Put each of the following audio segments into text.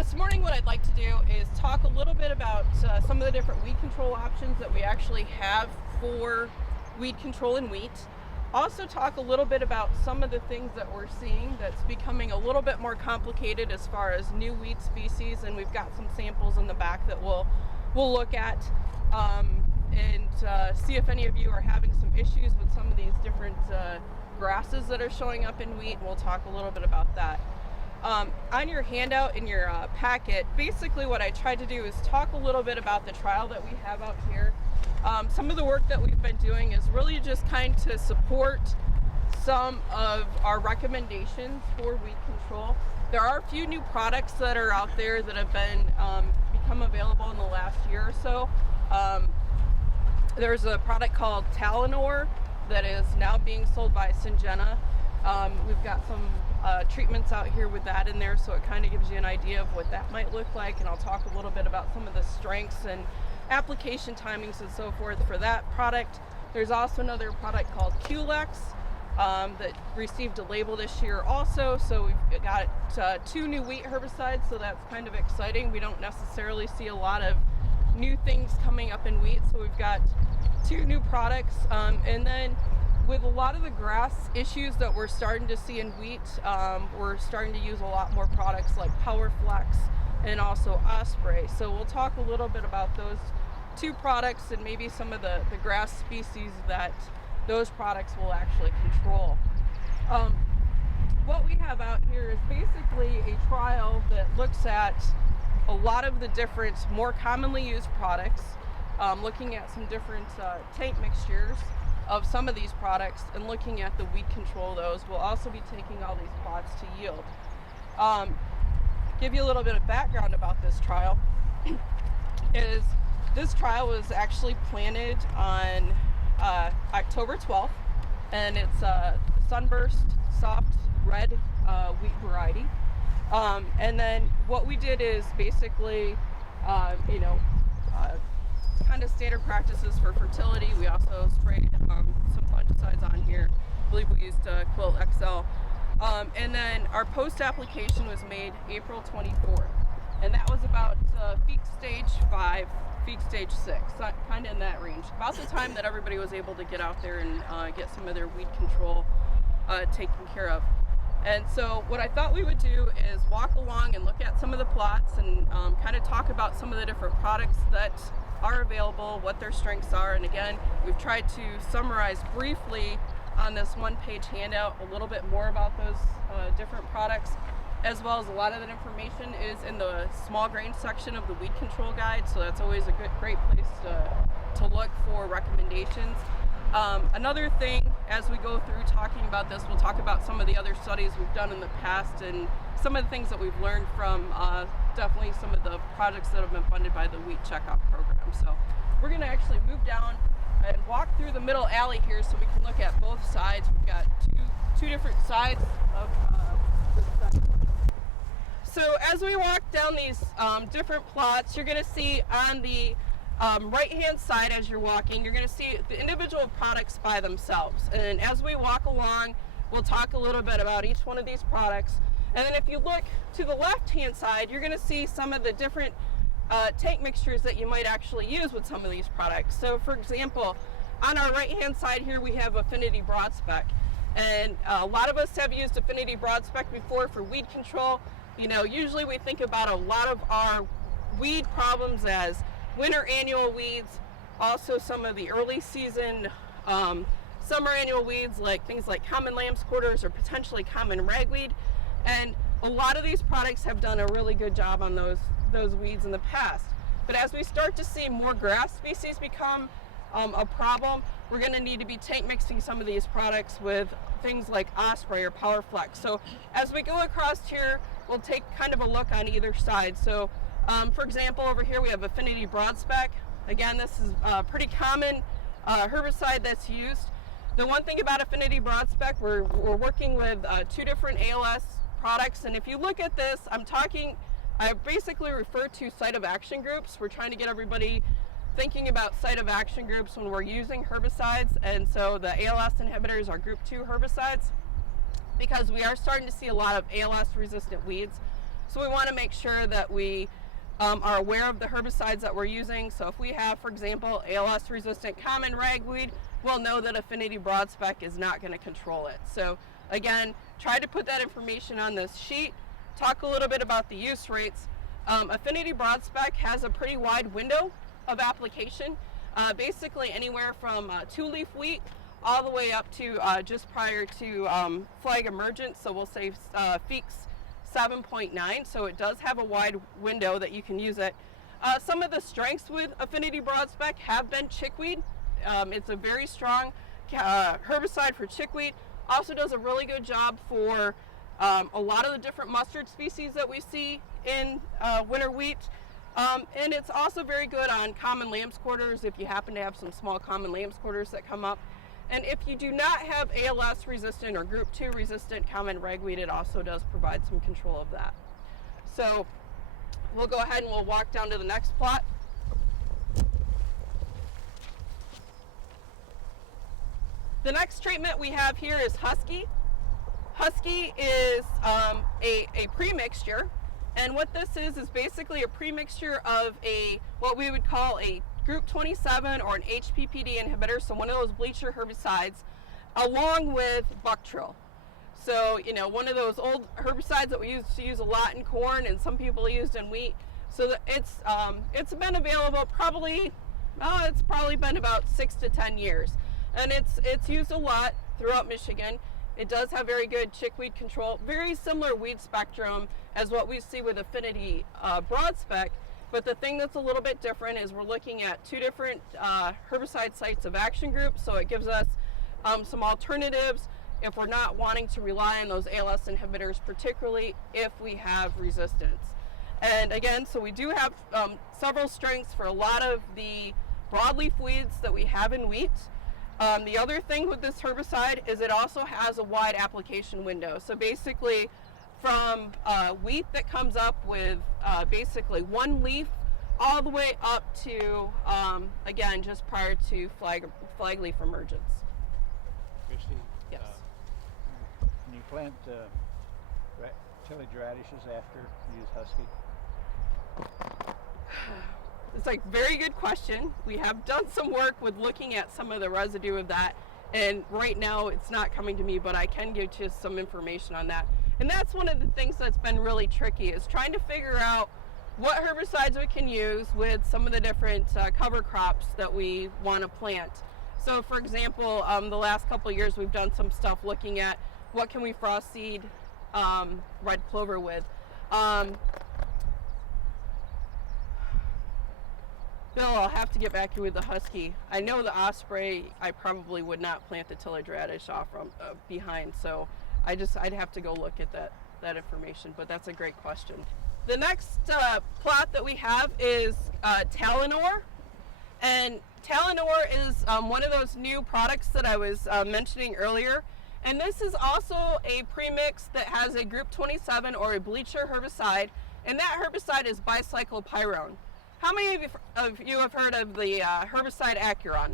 this morning what I'd like to do is talk a little bit about some of the different weed control options that we actually have for weed control in wheat. Also talk a little bit about some of the things that we're seeing that's becoming a little bit more complicated as far as new weed species, and we've got some samples in the back that we'll look at and see if any of you are having some issues with some of these different grasses that are showing up in wheat, and we'll talk a little bit about that. On your handout in your packet, basically what I tried to do is talk a little bit about the trial that we have out here. Some of the work that we've been doing is really just kind to support some of our recommendations for weed control. There are a few new products that are out there that have been become available in the last year or so. There's a product called Talon Or that is now being sold by Syngenta. We've got some treatments out here with that in there, so it kind of gives you an idea of what that might look like, and I'll talk a little bit about some of the strengths and application timings and so forth for that product. There's also another product called Kulick that received a label this year also, so we've got 2 new wheat herbicides, so that's kind of exciting. We don't necessarily see a lot of new things coming up in wheat, so we've got 2 new products, and then with a lot of the grass issues that we're starting to see in wheat, we're starting to use a lot more products like PowerFlex and also Osprey. So we'll talk a little bit about those 2 products and maybe some of the grass species that those products will actually control. What we have out here is basically a trial that looks at a lot of the different more commonly used products, looking at some different tank mixtures of some of these products and looking at the weed control of those. We'll also be taking all these plots to yield. Give you a little bit of background about this trial. This trial was actually planted on October 12th, and it's a Sunburst soft red wheat variety. And then what we did is basically, kind of standard practices for fertility. We also sprayed some fungicides on here. I believe we used Kulick XL. And then our post application was made April 24th. And that was about feed stage 5, feed stage 6, kind of in that range. About the time that everybody was able to get out there and get some of their weed control taken care of. And so what I thought we would do is walk along and look at some of the plots and kind of talk about some of the different products that are available, what their strengths are. And again, we've tried to summarize briefly on this 1-page handout a little bit more about those different products, as well as a lot of that information is in the small grain section of the weed control guide, so that's always a great place to look for recommendations. Another thing, as we go through talking about this, we'll talk about some of the other studies we've done in the past and some of the things that we've learned from definitely some of the projects that have been funded by the Wheat Checkout Program. So we're going to actually move down and walk through the middle alley here so we can look at both sides. We've got two different sides of the site. So as we walk down these different plots, you're going to see on the right-hand side as you're walking, you're going to see the individual products by themselves. And as we walk along, we'll talk a little bit about each one of these products. And then if you look to the left-hand side, you're going to see some of the different tank mixtures that you might actually use with some of these products. So for example, on our right-hand side here, we have Affinity Broad Spec. And a lot of us have used Affinity Broad Spec before for weed control. You know, usually we think about a lot of our weed problems as winter annual weeds, also some of the early season summer annual weeds like things like common lamb's quarters or potentially common ragweed. And a lot of these products have done a really good job on those weeds in the past. But as we start to see more grass species become a problem, we're going to need to be tank mixing some of these products with things like Osprey or PowerFlex. So as we go across here, we'll take kind of a look on either side. So for example, over here we have Affinity Broad Spec. Again, this is a pretty common herbicide that's used. The one thing about Affinity Broad Spec, we're working with 2 different ALS products, and if you look at this, I basically refer to site of action groups. We're trying to get everybody thinking about site of action groups when we're using herbicides, and so the ALS inhibitors are group 2 herbicides because we are starting to see a lot of ALS resistant weeds. So we want to make sure that we are aware of the herbicides that we're using. So if we have, for example, ALS resistant common ragweed, we'll know that Affinity Broadspec is not going to control it. So again, try to put that information on this sheet. Talk a little bit about the use rates. Affinity Broadspec has a pretty wide window of application, basically anywhere from 2-leaf wheat all the way up to just prior to flag emergence, so we'll say Feeks 7.9, so it does have a wide window that you can use it. Some of the strengths with Affinity Broadspec have been chickweed. It's a very strong herbicide for chickweed. Also does a really good job for a lot of the different mustard species that we see in winter wheat. And it's also very good on common lamb's quarters if you happen to have some small common lamb's quarters that come up. And if you do not have ALS resistant or group 2 resistant common ragweed, it also does provide some control of that. So we'll go ahead and we'll walk down to the next plot. The next treatment we have here is Huskie. Huskie is a premixture, and what this is basically a premixture of what we would call a group 27 or an HPPD inhibitor, so one of those bleacher herbicides, along with Bucktrill. So, you know, one of those old herbicides that we used to use a lot in corn and some people used in wheat. So that it's been available it's probably been about 6 to 10 years. And it's used a lot throughout Michigan. It does have very good chickweed control, very similar weed spectrum as what we see with Affinity Broadspec. But the thing that's a little bit different is we're looking at 2 different herbicide sites of action groups, so it gives us some alternatives if we're not wanting to rely on those ALS inhibitors, particularly if we have resistance. And again, so we do have several strengths for a lot of the broadleaf weeds that we have in wheat. The other thing with this herbicide is it also has a wide application window. So basically, from wheat that comes up with basically 1 leaf all the way up to, again, just prior to flag leaf emergence. Christy? Yes. Can you plant tillage radishes after you use Huskie? It's a very good question. We have done some work with looking at some of the residue of that, and right now it's not coming to me, but I can give you some information on that. And that's one of the things that's been really tricky, is trying to figure out what herbicides we can use with some of the different cover crops that we want to plant. So for example, the last couple of years we've done some stuff looking at what can we frost seed red clover with. Bill, I'll have to get back to you with the Huskie. I know the osprey, I probably would not plant the tillage radish off from behind, so I'd have to go look at that information, but that's a great question. The next plot that we have is Talon Or, and Talon Or is one of those new products that I was mentioning earlier, and this is also a premix that has a group 27 or a bleacher herbicide, and that herbicide is bicyclopyrone. How many of you have heard of the herbicide Acuron?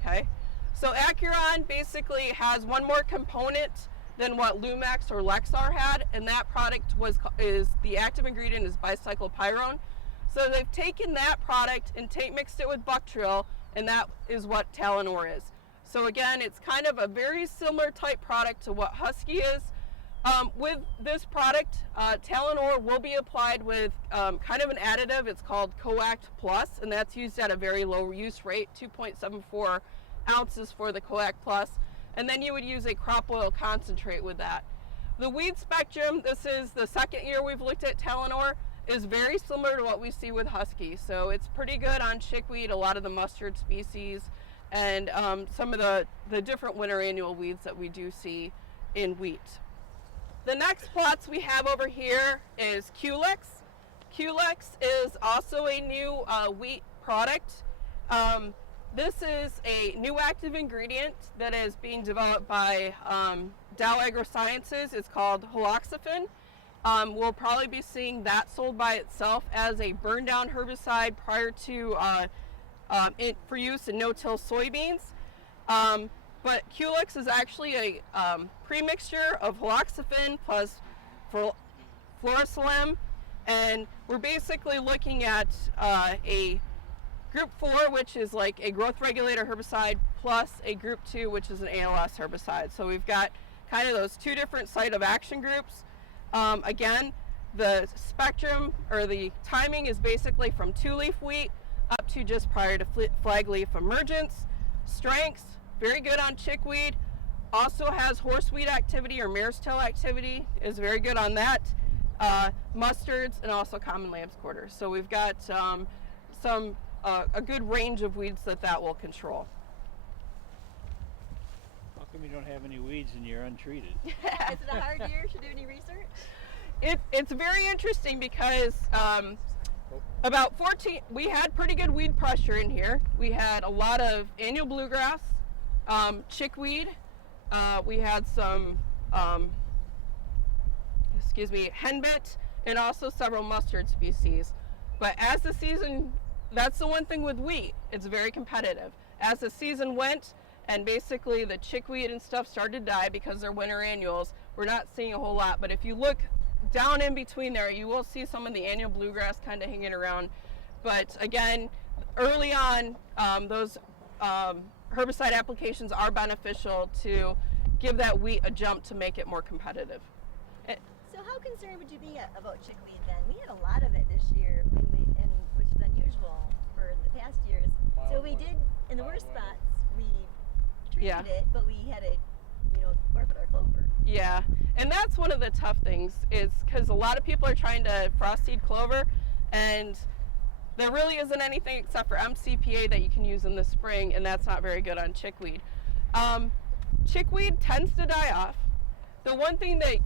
Okay, so Acuron basically has one more component than what Lumax or Lexar had, and that product is the active ingredient is bicyclopyrone. So they've taken that product and mixed it with Bucktrill, and that is what Talon Or is. So again, it's kind of a very similar type product to what Huskie is. With this product, Talon Or will be applied with kind of an additive. It's called Coact Plus, and that's used at a very low use rate, 2.74 ounces for the Coact Plus. And then you would use a crop oil concentrate with that. The weed spectrum, this is the second year we've looked at Talon Or, is very similar to what we see with Huskie. So it's pretty good on chickweed, a lot of the mustard species, and some of the different winter annual weeds that we do see in wheat. The next plots we have over here is Kulick. Kulick is also a new wheat product. This is a new active ingredient that is being developed by Dow AgroSciences. It's called holoxafen. We'll probably be seeing that sold by itself as a burn down herbicide prior to for use in no-till soybeans. But Kulick is actually a premixture of holoxafen plus fluorosilem And we're basically looking at a Group 4, which is like a growth regulator herbicide, plus a Group 2, which is an ALS herbicide. So we've got kind of those two different site of action groups. Again, the spectrum or the timing is basically from 2-leaf wheat up to just prior to flag leaf emergence. Strengths, very good on chickweed. Also has horseweed activity or mare's tail activity, is very good on that. Mustards and also common lamb's quarters. So we've got a good range of weeds that will control. How come you don't have any weeds and you're untreated? Is it a hard year to do any research? It's very interesting because we had pretty good weed pressure in here. We had a lot of annual bluegrass, chickweed. We had some, henbit, and also several mustard species. But as the season, that's the one thing with wheat, it's very competitive. As the season went, and basically the chickweed and stuff started to die because they're winter annuals, we're not seeing a whole lot. But if you look down in between there, you will see some of the annual bluegrass kind of hanging around. But again, early on, those herbicide applications are beneficial to give that wheat a jump to make it more competitive. So how concerned would you be about chickweed then? We had a lot of it this year, which is unusual for the past years. So we did, in the worst spots, we treated it, but we had to, forfeit our clover. Yeah, and that's one of the tough things, is because a lot of people are trying to frost seed clover, and there really isn't anything except for MCPA that you can use in the spring, and that's not very good on chickweed. Chickweed tends to die off. The one thing that,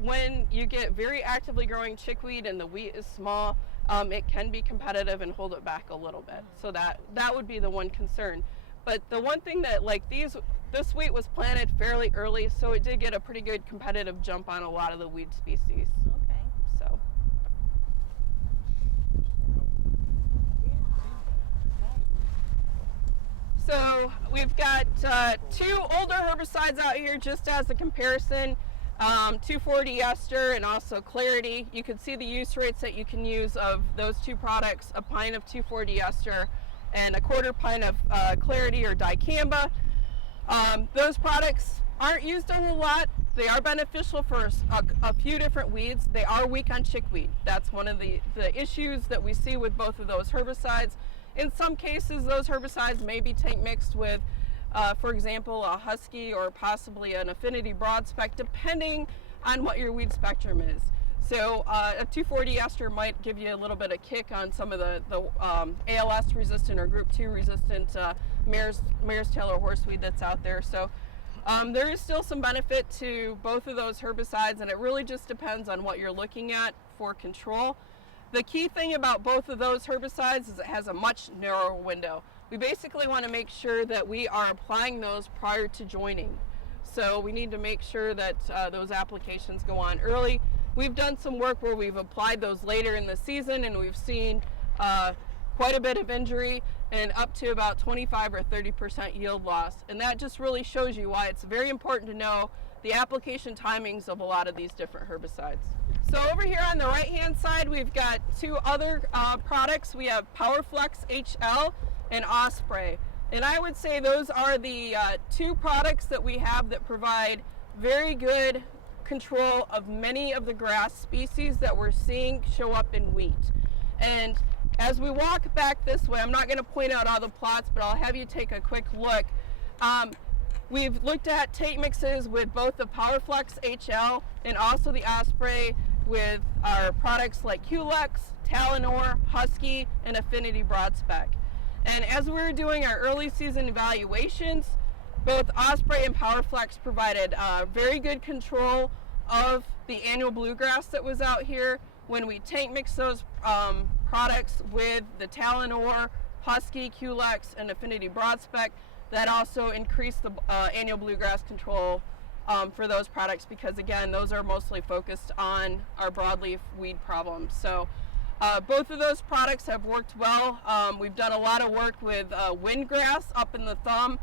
when you get very actively growing chickweed and the wheat is small, it can be competitive and hold it back a little bit. So that would be the one concern. But the one thing that, this wheat was planted fairly early, so it did get a pretty good competitive jump on a lot of the weed species. Okay. So. So we've got two older herbicides out here just as a comparison, 2,4-D ester and also Clarity. You can see the use rates that you can use of those two products, a pint of 2,4-D ester and a quarter pint of Clarity or dicamba. Those products aren't used a whole lot. They are beneficial for a few different weeds. They are weak on chickweed. That's one of the issues that we see with both of those herbicides. In some cases, those herbicides may be tank mixed with, for example, a Huskie or possibly an Affinity broadspec, depending on what your weed spectrum is. So a 2,4-D ester might give you a little bit of kick on some of the ALS resistant or Group 2 resistant mare's tail or horseweed that's out there. So there is still some benefit to both of those herbicides, and it really just depends on what you're looking at for control. The key thing about both of those herbicides is it has a much narrower window. We basically want to make sure that we are applying those prior to joining. So we need to make sure that those applications go on early. We've done some work where we've applied those later in the season, and we've seen quite a bit of injury and up to about 25 or 30% yield loss. And that just really shows you why it's very important to know the application timings of a lot of these different herbicides. So over here on the right hand side, we've got two other products. We have PowerFlex HL and Osprey. And I would say those are the two products that we have that provide very good control of many of the grass species that we're seeing show up in wheat. And as we walk back this way, I'm not going to point out all the plots, but I'll have you take a quick look. We've looked at tank mixes with both the PowerFlex HL and also the Osprey with our products like Kulick, Talon Or, Huskie, and Affinity broadspec. And as we were doing our early season evaluations, both Osprey and PowerFlex provided very good control of the annual bluegrass that was out here. When we tank mix those products with the Talon Or, Huskie, Kulick, and Affinity broadspec, that also increased the annual bluegrass control for those products, because again, those are mostly focused on our broadleaf weed problems. So both of those products have worked well. We've done a lot of work with windgrass up in the thumb.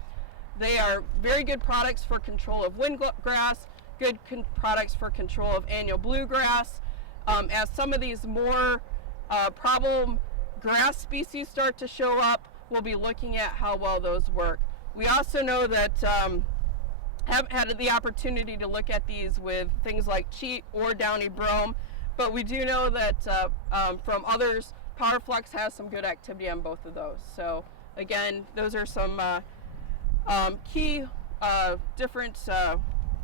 They are very good products for control of windgrass, good products for control of annual bluegrass. As some of these more problem grass species start to show up, we'll be looking at how well those work. We also know that haven't had the opportunity to look at these with things like cheat or downy brome, but we do know that from others, PowerFlex has some good activity on both of those. So again, those are some key different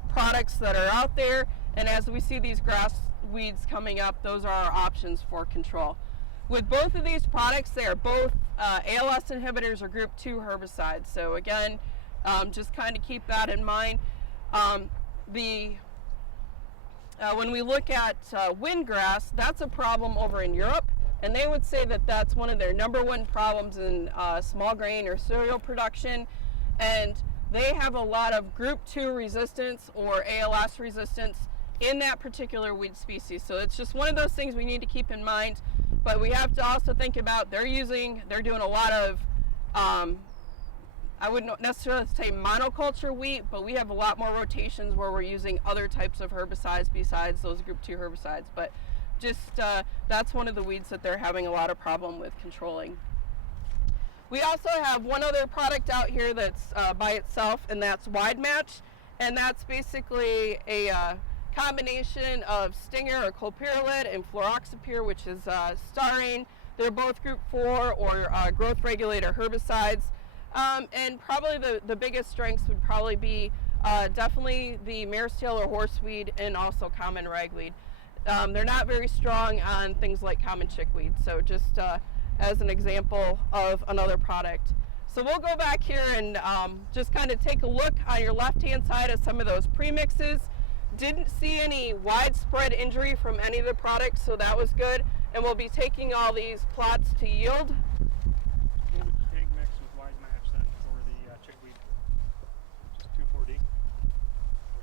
products that are out there, and as we see these grass weeds coming up, those are our options for control. With both of these products, they are both ALS inhibitors or group 2 herbicides. So again, just kind of keep that in mind. When we look at windgrass, that's a problem over in Europe, and they would say that that's one of their #1 problems in small grain or cereal production, and they have a lot of group 2 resistance or ALS resistance in that particular weed species. So it's just one of those things we need to keep in mind, but we have to also think about they're doing a lot of I wouldn't necessarily say monoculture wheat, but we have a lot more rotations where we're using other types of herbicides besides those group 2 herbicides. But just that's one of the weeds that they're having a lot of problem with controlling. We also have one other product out here that's by itself, and that's Wide Match, and that's basically a combination of Stinger or clopyrrolid and fluroxapyr, which is starine. They're both group 4 or growth regulator herbicides. And probably the biggest strengths would probably be definitely the mare's tail or horseweed and also common ragweed. They're not very strong on things like common chickweed, so just as an example of another product. So we'll go back here and just kind of take a look on your left-hand side of some of those premixes. Didn't see any widespread injury from any of the products, so that was good. And we'll be taking all these plots to yield.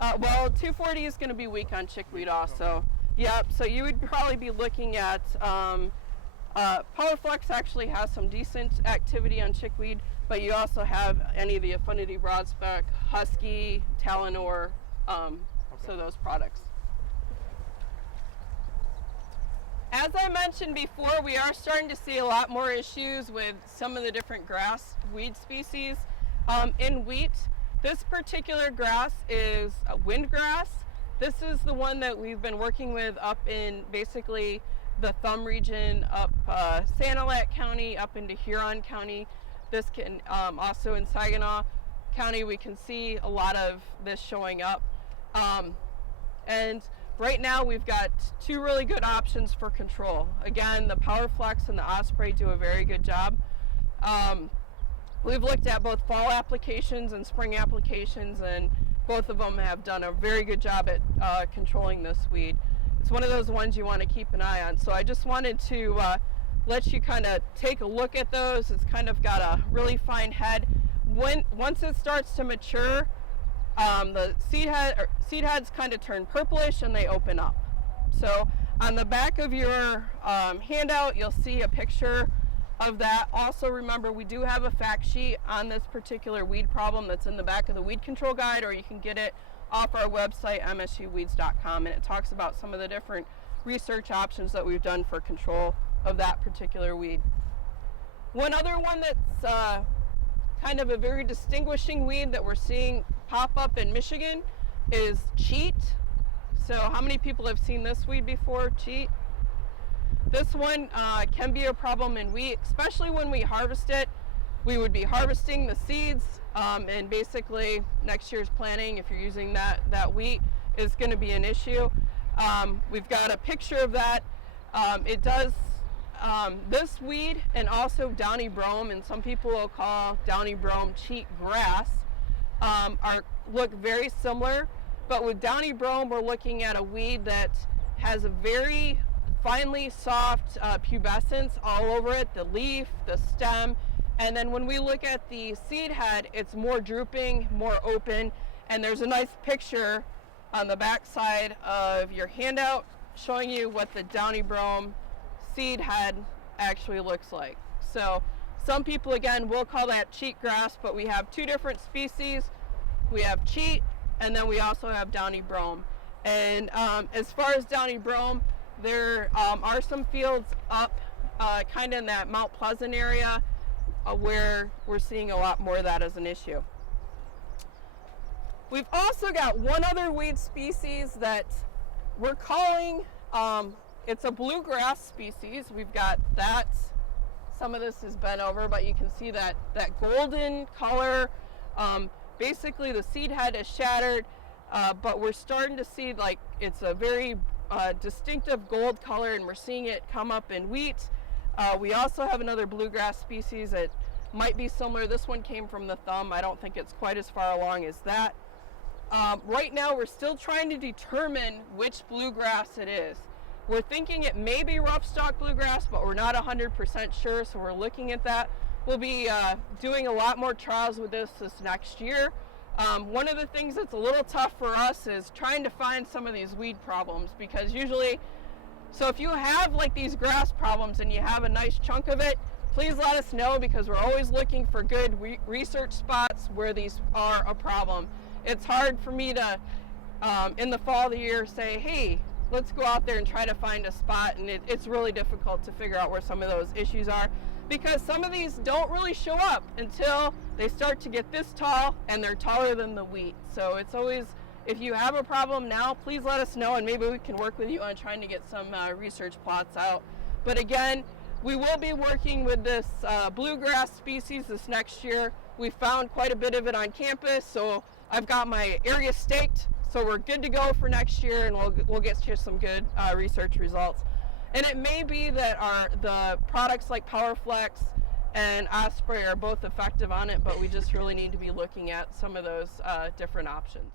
Well, 2,4-D is going to be weak on chickweed also. Yep, so you would probably be looking at, PowerFlex actually has some decent activity on chickweed, but you also have any of the Affinity Broadspec, Huskie, Talon Or, so those products. As I mentioned before, we are starting to see a lot more issues with some of the different grass weed species in wheat. This particular grass is a windgrass. This is the one that we've been working with up in basically the Thumb region, up Sanilac County, up into Huron County. This can also in Saginaw County, we can see a lot of this showing up. And right now we've got 2 really good options for control. Again, the PowerFlex and the Osprey do a very good job. We've looked at both fall applications and spring applications, and both of them have done a very good job at controlling this weed. It's one of those ones you want to keep an eye on. So I just wanted to let you kind of take a look at those. It's kind of got a really fine head. Once it starts to mature, the seed heads kind of turn purplish and they open up. So on the back of your handout, you'll see a picture of that. Also remember, we do have a fact sheet on this particular weed problem that's in the back of the weed control guide, or you can get it off our website, msuweeds.com, and it talks about some of the different research options that we've done for control of that particular weed. One other one that's kind of a very distinguishing weed that we're seeing pop up in Michigan is cheat. So how many people have seen this weed before, cheat? This one can be a problem in wheat, especially when we harvest it. We would be harvesting the seeds, and basically next year's planting, if you're using that wheat, is going to be an issue. We've got a picture of that. It does, this weed and also downy brome, and some people will call downy brome cheat grass, look very similar. But with downy brome, we're looking at a weed that has a very finely soft pubescence all over it, the leaf, the stem, and then when we look at the seed head, it's more drooping, more open, and there's a nice picture on the back side of your handout showing you what the downy brome seed head actually looks like. So some people, again, will call that cheat grass, but we have 2 different species. We have cheat, and then we also have downy brome. And as far as downy brome, There are some fields up kind of in that Mount Pleasant area where we're seeing a lot more of that as an issue. We've also got one other weed species that we're calling, it's a bluegrass species. We've got that. Some of this has been over, but you can see that golden color. Basically the seed head is shattered, but we're starting to see like it's a very distinctive gold color, and we're seeing it come up in wheat. We also have another bluegrass species that might be similar. This one came from the thumb. I don't think it's quite as far along as that. Right now we're still trying to determine which bluegrass it is. We're thinking it may be rough stalk bluegrass, but we're not 100% sure, so we're looking at that. We'll be doing a lot more trials with this next year. One of the things that's a little tough for us is trying to find some of these weed problems, because usually, so if you have like these grass problems and you have a nice chunk of it, please let us know, because we're always looking for good research spots where these are a problem. It's hard for me to, in the fall of the year, say, hey, let's go out there and try to find a spot, and it's really difficult to figure out where some of those issues are, because some of these don't really show up until they start to get this tall, and they're taller than the wheat. So it's always, if you have a problem now, please let us know, and maybe we can work with you on trying to get some research plots out. But again, we will be working with this bluegrass species this next year. We found quite a bit of it on campus, so I've got my area staked, so we're good to go for next year, and we'll get you some good research results. And it may be that the products like PowerFlex and Osprey are both effective on it, but we just really need to be looking at some of those different options.